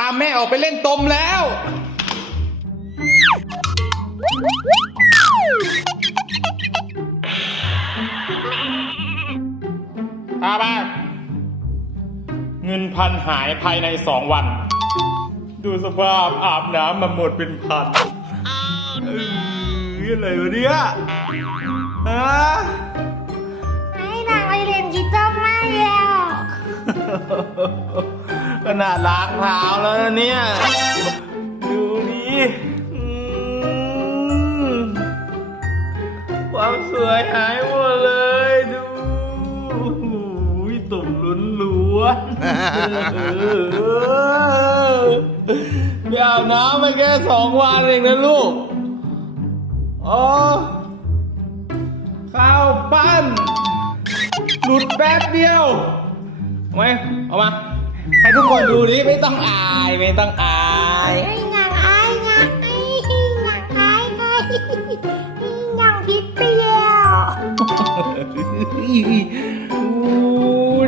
ตามแม่ออกไปเล่นตมแล้วตาบ้าเงินพันหายภายในสองวัน ดูสภาพอาบน้ำมาหมดเป็นพันเอออะไรวะเนี่ยฮะไอ้นางไปเรีย นาร์มาแล้วขนาดล้างเท้าแล้วนะเนี่ย ดูดิอืมความสวยหายหมดเลยดูโอ้โหตุ่มล้นล้วนๆไปอาบน้ำไปแค่สองวันเองนะลูก อ๋อ ข้าวปั้น หลุดแป๊บเดียว เอาไหมเอามา ให้ทุกคนดูดิไม่ต้องอายไม่ต้องอายไอ้นางไอ้นางไอ้นางไอ้ไงนางพิษไปแล้ยวอู้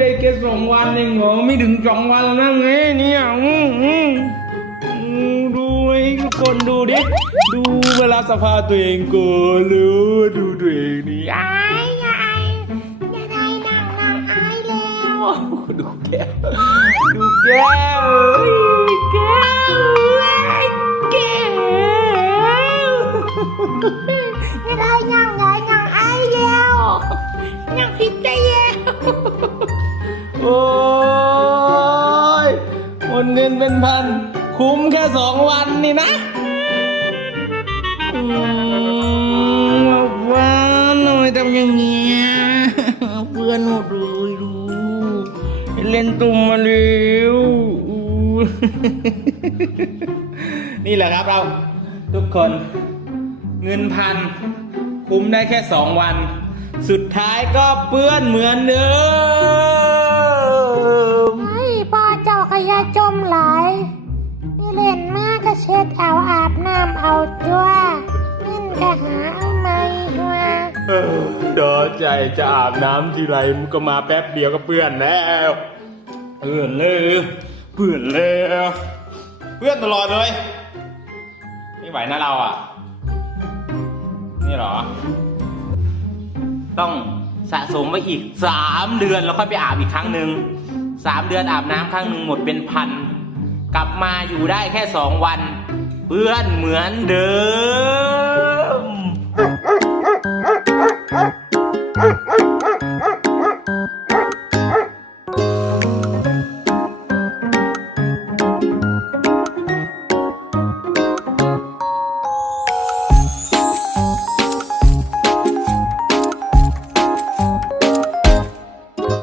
ได้แค่สองวันเองเหรอไม่ถึงสองวันแล้วนะไงเนี่ยดูให้ทุกคนดูดิดูเวลาสภาตัวเองก่อนรู้ดูตัวเองนี่อ้าไอ้ไงจะได้นางนางไอ้แล้วดูแก้ว แก้วเอ้ยแก้วอ้ยแก้วจะได้นางไงนางไอ้แล้วนางพิษไปแล้วโอ้ยหมดเงินเป็นพัน คุ้มแค่สองวันนี่นะอืมว่าทำไมทำอย่างเงี้เพื่อนหมดเลยดูไป เล่นตุ่มมาเร็วอู้นี่แหละครับเราทุกคนเงินพัน คุ้มได้แค่สองวัน สุดท้ายก็เปื้อนเหมือนเดิมไอ้พ่อเจ้าขยะจมหลายนี่เล่นมากก็เช็ดเอาอาบน้ำเอาจ้วเงินก็หาเอาไม่หัวเออดอใจจะอาบน้ำทีไรมันก็มาแป๊บเดียวก็เปื้อนแล้ว เปื่อนเลยเปื่อนเลยเพื่อนตลอดเลยไม่ไหวนะเราอะ นี่หรอ ต้องสะสมไปอีกสามเดือนแล้วค่อยไปอาบอีกครั้งหนึ่งสามเดือนอาบน้ำครั้งหนึ่งหมดเป็นพัน กลับมาอยู่ได้แค่สองวัน เพื่อนเหมือนเดิม